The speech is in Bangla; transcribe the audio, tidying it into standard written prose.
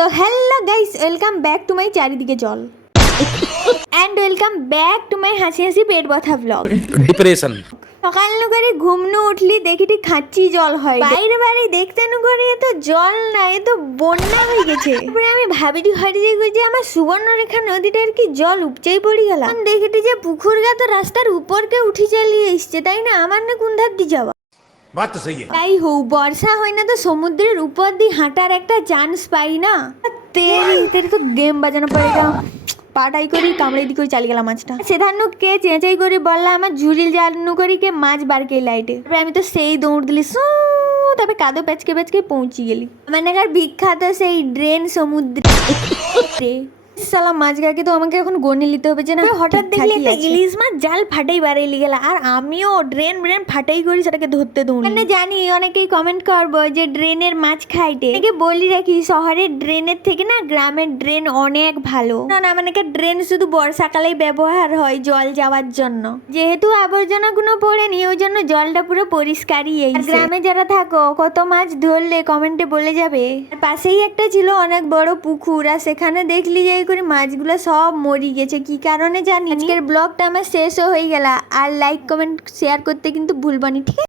তো hello guys, welcome back to my চারিদিকে জল and welcome back to my হাসি হাসি পেট ব্যথা ব্লগ। ডিপ্রেশন সকাল নু করে ঘুমনু উঠলি দেখি খাচ্ছি জল হয় বাইরে বাড়ি দেখতে নু করে এ তো জল না, এ তো বন্যা হয়ে গেছে। তারপরে আমি ভাবিটি হরি যে আমার সুবর্ণরেখা নদীটার কি জল উপচেই পড়ে গেল। দেখিটি যে পুকুর গা তো রাস্তার উপরকে উঠি চালিয়ে এসছে, তাই না? আমার না কোন ধার দিয়ে যাওয়া। তাই হোক, বর্ষা হয় না তো সমুদ্রের উপর দিয়ে হাঁটার একটা চান্স পাই না। তেরি তো গেম বাজানো পড়ে গেল, পাটাই করি কামড়ে দি করে চালিয়ে গেলাম মাছটা। সেধানু কে চেঁচাই করে বললা আমার ঝুরিল জানু করি কে মাছ বার কে লাইটে। তারপরে আমি তো সেই দৌড় দিলি তারপরে কাদো পেঁচকে পৌঁছি গেলি আমার নাগার বিখ্যাত সেই ড্রেন সমুদ্রে। সালা মাছগাকে তো আমাকে এখন গনে নিতে হবে যে না। হঠাৎ দেখলি একটা ইলিশ মাছ জাল ফাটাই বাড়াইলি গেল, আর আমিও ড্রেন ফাটাই করি সেটাকে ধরতে দৌড়ি। মানে জানি অনেকেই কমেন্ট করবো যে ড্রেনের মাছ খাইতে, একে বলি রাখি শহরের ড্রেনের থেকে না গ্রামের ড্রেন অনেক ভালো। না মানে ড্রেন শুধু বর্ষাকালেই ব্যবহার হয় জল যাওয়ার জন্য, যেহেতু আবর্জনা গুলো পড়েনি ওই জন্য জলটা পুরো পরিষ্কারই। এই গ্রামে যারা থাকো কত মাছ ধরলে কমেন্টে বলে যাবে। আর পাশেই একটা ছিল অনেক বড় পুকুর, আর সেখানে দেখলি যে করে মাছগুলো সব মরি গেছে। কি কারণে জানি। আজকের ব্লগটা আমার শেষও হয়ে গেল। আর লাইক কমেন্ট শেয়ার করতে কিন্তু ভুলবানি, ঠিক আছে?